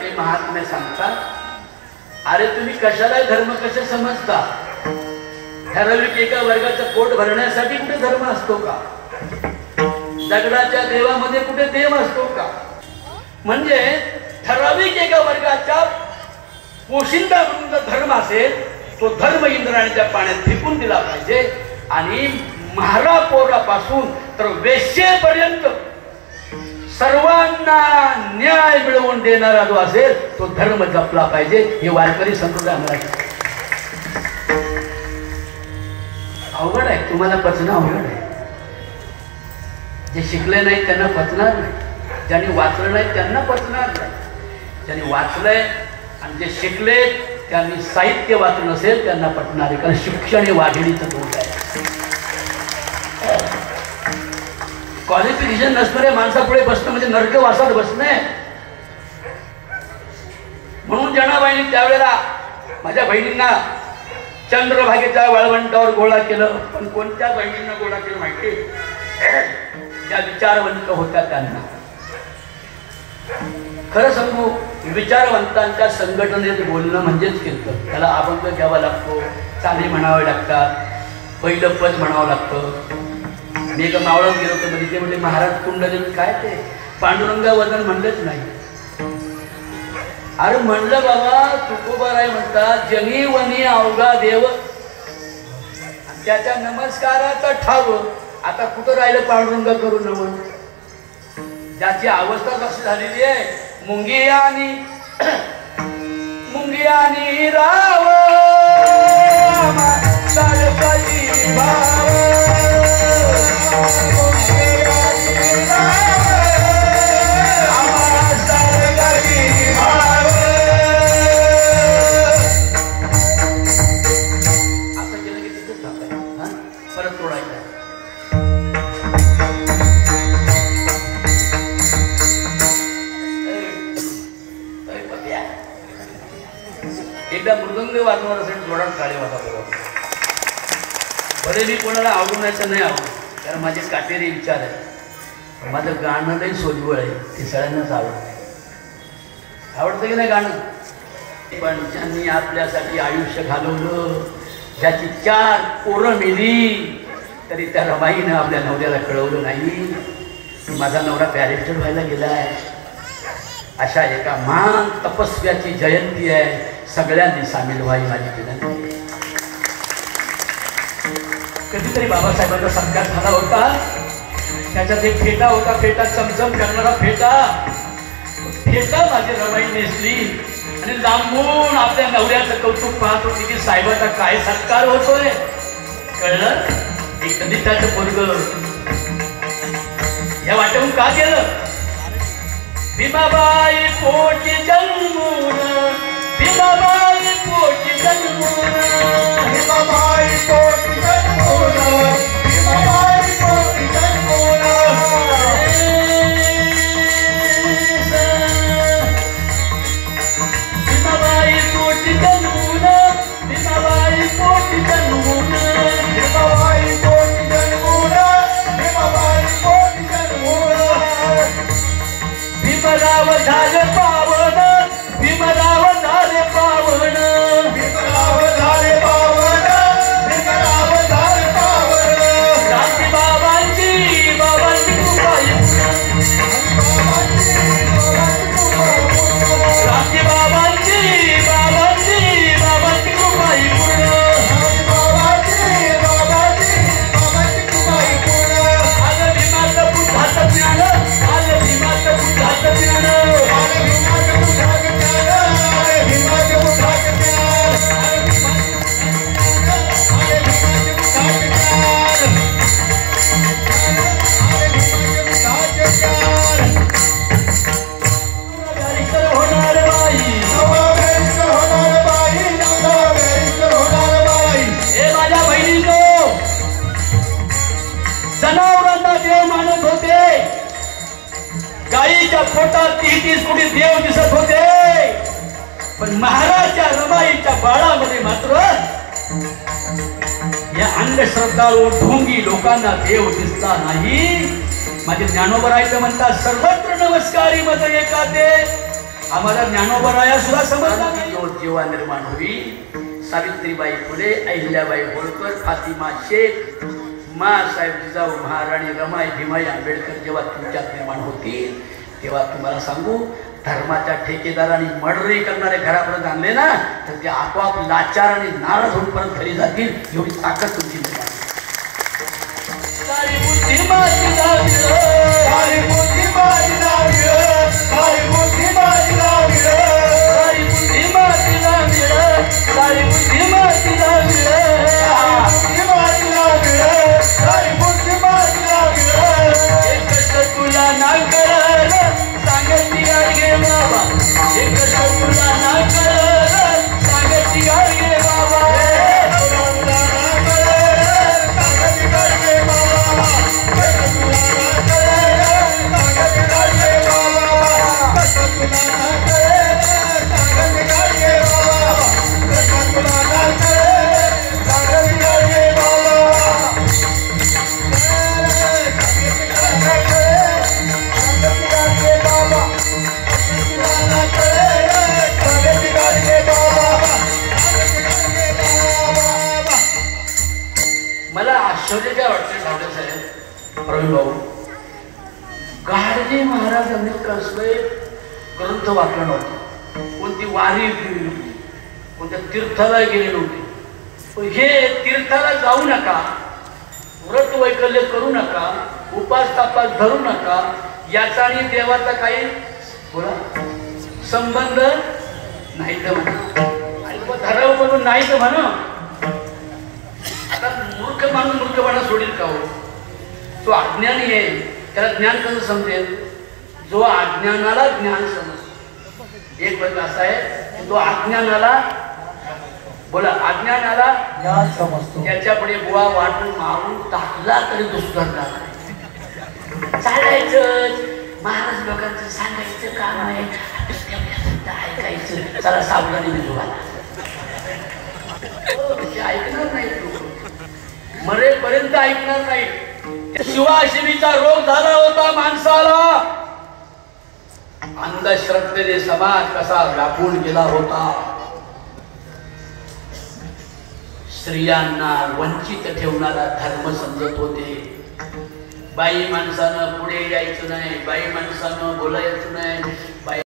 ते महात्मे सांगतात, अरे तुम्ही कशाला धर्म कसे समजता? ठराविक एका वर्गाचं पोट भरण्यासाठी कुठे धर्म असतो का? दगडाच्या देवामध्ये कुठे देव असतो का? म्हणजे ठराविक एका वर्गाच्या पोशिंदा म्हणून धर्म असेल, तो धर्म इंद्रायणीच्या पाण्यात फेकून दिला पाहिजे. आणि महारापोरापासून तर वेश्येपर्यंत सर्वांना न्याय मिळवून देणारा जो असेल तो धर्म जपला पाहिजे. हे वारकरी संप्रदाय मला अवघड आहे, तुम्हाला पचणं अवघड आहे. जे शिकले नाही त्यांना पचणार नाही, ज्यांनी वाचलं नाही त्यांना पचणार नाही. ज्यांनी वाचलंय आणि जे शिकले त्यांनी साहित्य वाचलं नसेल त्यांना पटणार आहे. कारण शिक्षण हे वाघिणीचं दोष आहे. क्वालिफिकेशन नसणाऱ्या माणसापुढे बसणं म्हणजे नरकवासात बसणे. म्हणून जनाबाईंनी त्यावेळेला माझ्या बहिणींना चंद्रभागेच्या वाळवंटावर गोळा केलं. पण कोणत्या बहिणींना गोळा केलं माहिती? ज्या विचारवंत होत्या त्यांना. खरं सांगू, विचारवंतांच्या संघटनेत बोलणं म्हणजेच कीर्तन. त्याला अभंग घ्यावा लागतो, चाली म्हणावे लागतात, पहिलं पद म्हणावं लागतं. मी एका मावळात गेलो होतो, म्हणजे ते म्हणजे महाराज कुंडलिनी काय ते पांडुरंगा वदन म्हणलेच नाही. अरे म्हणलं बाबा, तुकोबाराय म्हणतात, जनी वनी अवघा देव त्याच्या नमस्काराचा ठाव. आता कुठं राहिलं पांडुरंगा करून नमन? ज्याची अवस्था अशी झालेली आहे, मुंगियानी राव सारखी भाव. एकदा मृदंग वाजवणार असेल जोरात काळे वाजा बरोबर. भले मी कोणाला आवडून नाही आवडून, कारण माझे काटेरी विचार आहे. माझं गाणं लई सोजवळ आहे, ते सगळ्यांनाच आवडतं. आवडतं की नाही गाणं? पण ज्यांनी आपल्यासाठी आयुष्य घालवलं, ज्याची 4 पोरं मिली, तरी त्या रमाईनं आपल्या नवऱ्याला कळवलं नाही माझा नवरा बॅरिस्टर व्हायला गेलाय. अशा एका महान तपस्व्याची जयंती आहे. सगळ्यांनी सामील व्हावी माझी विनंती. कधीतरी बाबासाहेबांचा सत्कार झाला होता. त्याच्यात एक फेटा होता, फेटा चमचम करणारा फेटा. फेटा माझी रमाई नेसली आणि लांबून आपल्या नवऱ्याचं कौतुक पाहत होती की साहेबाचा काय सत्कार होतोय. कळलं? एक कधी त्याचं पोरगं या वाटेहून का गेलं? भीमाबाई पोटी जन्मून, भीमाबाई पोटी जन्मून, भीमाबाई पोटी जन्मून, भीमाबाई पोटी जन्मून. भीमाबाई पोटी जन्मून, भीमाबाई पोटी जन्मून, भीमाबाई पोटी जन्मून, भीमाबाई पोटी जन्मून. भीमराव झाले पावन, भीमराव झाले पावन, भीमराव झाले पावन, भीमराव झाले पावन. रामजी बाबांची कृपा येऊन, रामजी बाबांची कृपा येऊन, आलं भीमाचं बुद्धाचं ज्ञान, आलं भीमाचं बुद्धाचं ज्ञान, आलं भीमाचं बुद्धाचं ज्ञान, आलं भीमाचं बुद्धाचं ज्ञान, आलं भीमाचं बुद्धाचं ज्ञान, बॅरिस्टर होणार बाई, बॅरिस्टर होणार बाई, बॅरिस्टर होणार बाई. हे माझ्या बहिणींनो, जनावरांना देव मानत होते, गाईच्या पोटात 30 कोटी देव दिसत होते, पण महाराजच्या रमाईच्या बाळामध्ये मात्र या अंधश्रद्धाळू ढोंगी लोकांना देव दिसला नाही. माझे ज्ञानोबा राहायचं म्हणतात, सर्वत्र नमस्कारी मत एकाते, आम्हाला ज्ञानोबराया सुद्धा समजला नाही. जेव्हा निर्माण होईल सावित्रीबाई फुले, अहिल्याबाई होळकर, फातिमा शेख, माँसाहेब जिजाऊ, महाराणी रमाई, भीमाई आंबेडकर जेव्हा तुमच्यात निर्माण होतील तेव्हा तुम्हाला सांगू, धर्माच्या ठेकेदारांनी मर्डरी करणारे घरापर्यंत आणले ना तर ते आपोआप लाचार आणि नाराज होऊपर्यंत घरी जातील. एवढी ताकद तुमची निर्माण. मला आश्चर्य काय वाटतं ठावडे साहेब, प्रवीण भाऊ, गाडगे महाराजांनी कसले ग्रंथ वाचलं नव्हतं, कोणती वारी केली नव्हती, कोणत्या तीर्थाला गेले नव्हते. हे तीर्थाला जाऊ नका, व्रत वैकल्य करू नका, उपास तापास धरू नका, याचा आणि देवाचा काही बोला संबंध नाही तर म्हणा, आणि धराव म्हणून नाही तर म्हणा. आता मूर्ख माणूस मूर्खपणा सोडील का हो? जो अज्ञानी आहे त्याला ज्ञान कसं समजेल? जो अज्ञानाला ज्ञान समज. एक वर्ग असा आहे की तो अज्ञानाला बोला अज्ञानाला ज्ञान समजतो. त्याच्या पुढे बुवा वाटून मारून टाकला तरी तो सुधारणार नाही. चालायचं महाराज लोकांचं सांगायचं काम आहे, ऐकायचं. चला सावधानी तुम्हाला ऐकणार नाही, मरेपर्यंत ऐकणार नाही. शिवाशिवीचा रोग झाला होता माणसाला. अंधश्रद्धेने समाज कसा व्यापून गेला होता. स्त्रियांना वंचित ठेवणारा धर्म समजत होते. बाई माणसानं पुढे यायचं नाही, बाई माणसानं बोलायचं नाही, बाई